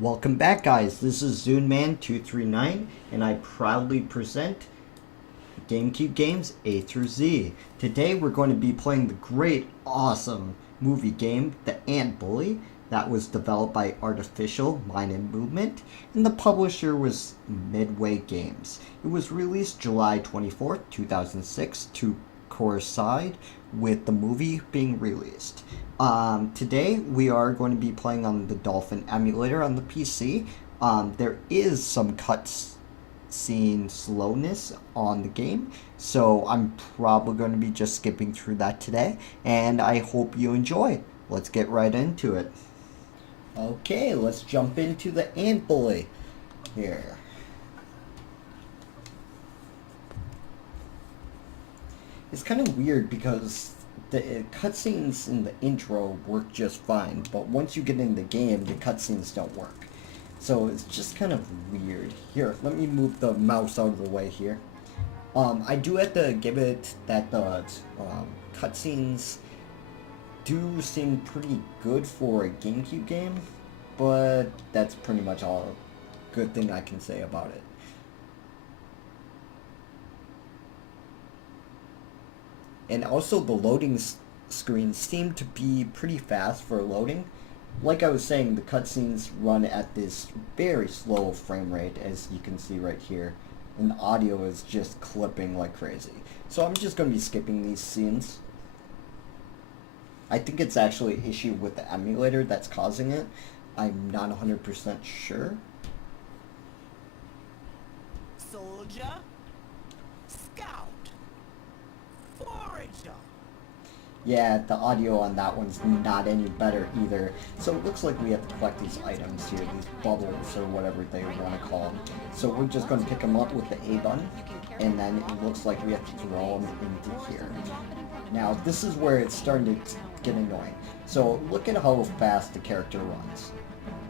Welcome back, guys. This is ZoonMan239, and I proudly present Gamecube games A through Z. Today we're going to be playing the great, awesome movie game, The Ant Bully, that was developed by Artificial Mind and Movement, and the publisher was Midway Games. It was released July 24th, 2006, to coincide with the movie being released. Today we are going to be playing on the Dolphin emulator on the PC. There is some cutscene slowness on the game, so I'm probably going to be just skipping through that today, and I hope you enjoy. Let's get right into it. Okay, let's jump into the Ant Bully here. It's kind of weird because the cutscenes in the intro work just fine, but once you get in the game, the cutscenes don't work. So it's just kind of weird. Here, let me move the mouse out of the way here. I do have to give it that the cutscenes do seem pretty good for a GameCube game, but that's pretty much all good thing I can say about it. And also the loading screens seem to be pretty fast for loading. Like I was saying, the cutscenes run at this very slow frame rate, as you can see right here. And the audio is just clipping like crazy. So I'm just going to be skipping these scenes. I think it's actually an issue with the emulator that's causing it. I'm not 100% sure. Soldier, scout, forager. Yeah, the audio on that one's not any better either. So it looks like we have to collect these items here, these bubbles or whatever they want to call them. So we're just going to pick them up with the A button, and then it looks like we have to throw them into here. Now this is where it's starting to get annoying. So look at how fast the character runs.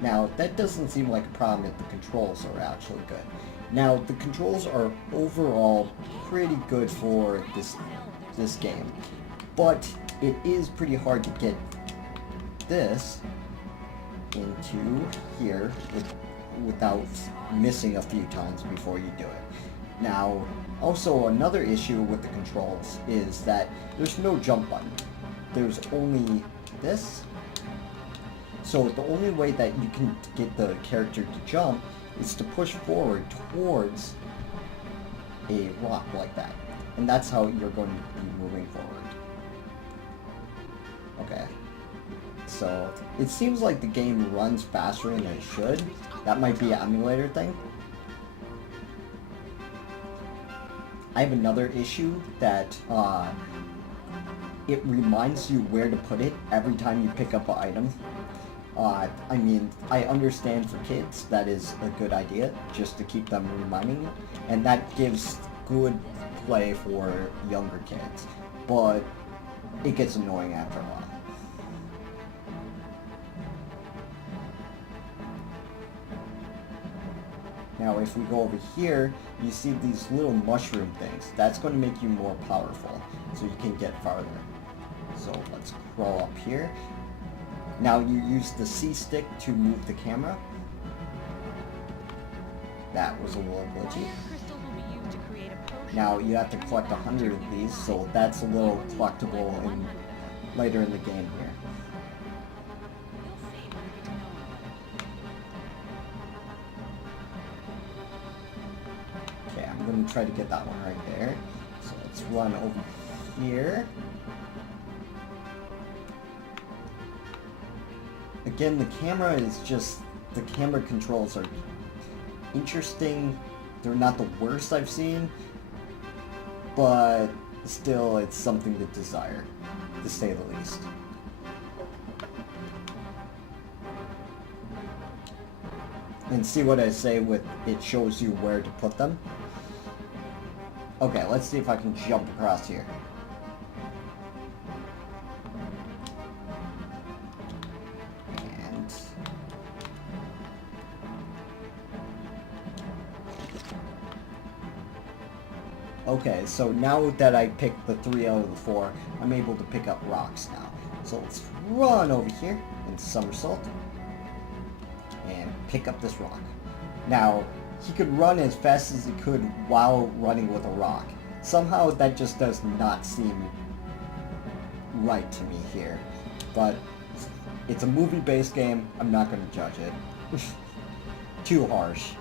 Now that doesn't seem like a problem if the controls are actually good. Now the controls are overall pretty good for this game. But it is pretty hard to get this into here without missing a few times before you do it. Now, also another issue with the controls is that there's no jump button. There's only this. So the only way that you can get the character to jump is to push forward towards a rock like that. And that's how you're going to be moving forward. Okay, so it seems like the game runs faster than it should. That might be an emulator thing. I have another issue that it reminds you where to put it every time you pick up an item. I mean, I understand for kids that is a good idea, just to keep them reminding you, and that gives good play for younger kids, but it gets annoying after a while. Now if we go over here, you see these little mushroom things. That's going to make you more powerful, so you can get farther. So let's crawl up here. Now you use the C stick to move the camera. That was a little glitchy. Now you have to collect 100 of these, so that's a little collectible later in the game here. Okay, I'm going to try to get that one right there. So let's run over here. Again, the camera is just, the camera controls are interesting. They're not the worst I've seen, but still it's something to desire, to say the least. And see what I say with it shows you where to put them. Okay, let's see if I can jump across here. Okay, so now that I picked the 3 out of the 4, I'm able to pick up rocks now. So let's run over here and somersault. And pick up this rock. Now, he could run as fast as he could while running with a rock. Somehow that just does not seem right to me here. But it's a movie-based game, I'm not going to judge it. Too harsh.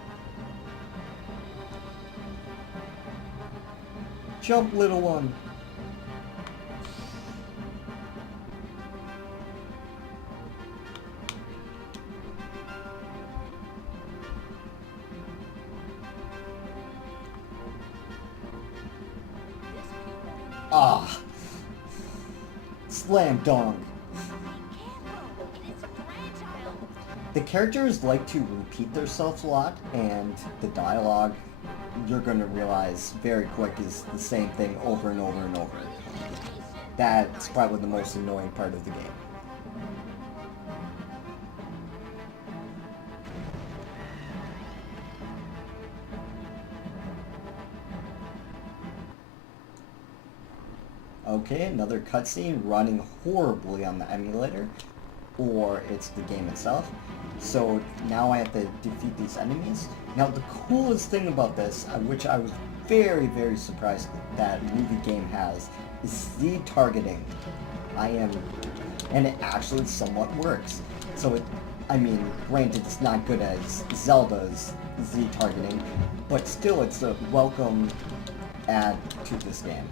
Jump, little one! Ah! Slam dunk! The characters like to repeat themselves a lot, and the dialogue, you're gonna realize very quick, is the same thing over and over and over. That's probably the most annoying part of the game. Okay, another cutscene running horribly on the emulator, or it's the game itself. So now I have to defeat these enemies. Now the coolest thing about this, which I was very, very surprised that movie game has, is Z targeting. And it actually somewhat works. So it, I mean, granted it's not good as Zelda's Z targeting, but still it's a welcome add to this game.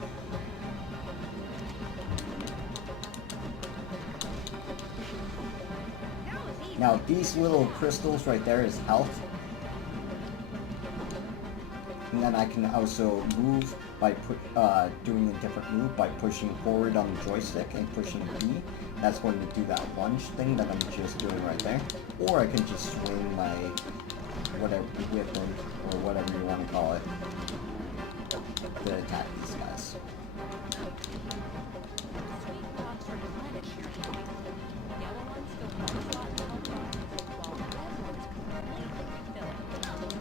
Now these little crystals right there is health. And then I can also move by doing a different move by pushing forward on the joystick and pushing B. That's going to do that lunge thing that I'm just doing right there. Or I can just swing my whatever weapon or whatever you want to call it to attack these guys.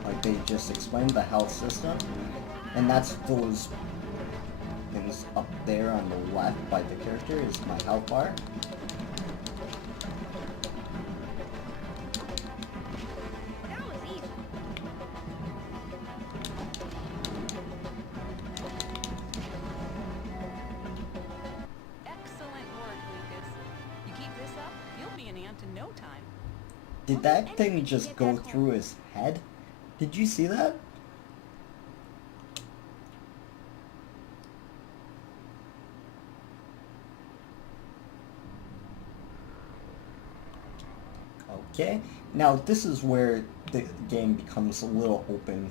Like they just explained the health system, and that's those things up there on the left by the character is my health bar. Did that thing just go through his head? Did you see that? Okay, now this is where the game becomes a little open.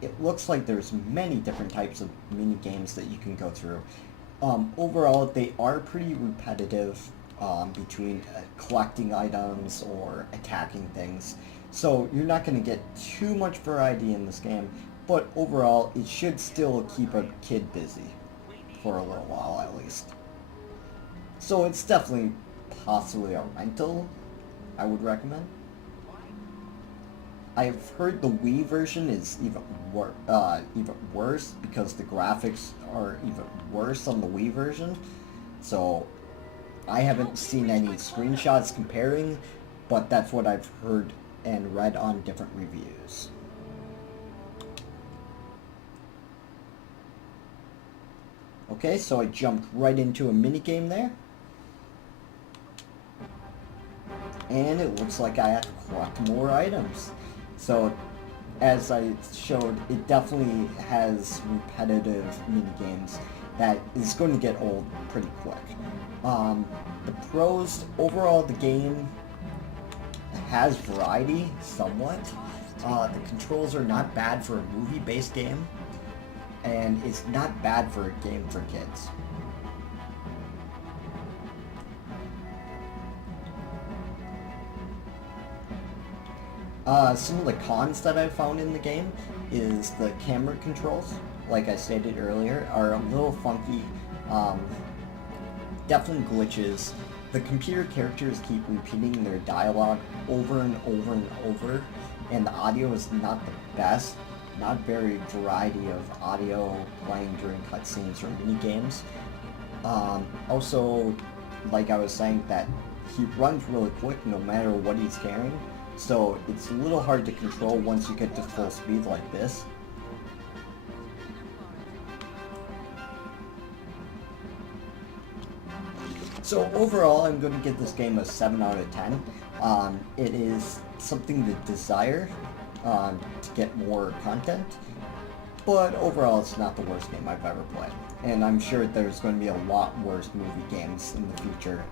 It looks like there's many different types of mini games that you can go through. Overall, they are pretty repetitive. Between collecting items or attacking things. So you're not going to get too much variety in this game, but overall it should still keep a kid busy for a little while at least. So it's definitely possibly a rental, I would recommend. I've heard the Wii version is even worse because the graphics are even worse on the Wii version. So I haven't seen any screenshots comparing, but that's what I've heard and read on different reviews. Okay, so I jumped right into a minigame there. And it looks like I have to collect more items. So, as I showed, it definitely has repetitive minigames that is going to get old pretty quick. The pros, overall the game has variety somewhat. The controls are not bad for a movie-based game, and it's not bad for a game for kids. Some of the cons that I found in the game is the camera controls, like I stated earlier, are a little funky. Definitely glitches. The computer characters keep repeating their dialogue over and over and over, and the audio is not the best. Not very variety of audio playing during cutscenes or mini games. Also, like I was saying, that he runs really quick no matter what he's carrying. so it's a little hard to control once you get to full speed like this. So overall, I'm going to give this game a 7 out of 10. It is something to desire to get more content, but overall it's not the worst game I've ever played. And I'm sure there's going to be a lot worse movie games in the future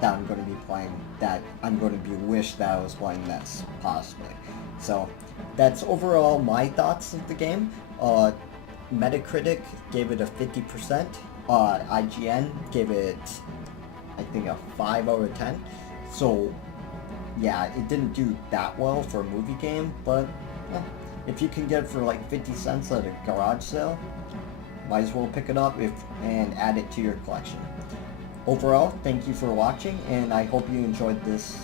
that I'm going to be playing, that I'm going to be wish that I was playing this, possibly. So that's overall my thoughts of the game. Metacritic gave it a 50%. IGN gave it, I think, a 5 out of 10. So, yeah, it didn't do that well for a movie game, but if you can get it for like 50 cents at a garage sale, might as well pick it up and add it to your collection. Overall, thank you for watching, and I hope you enjoyed this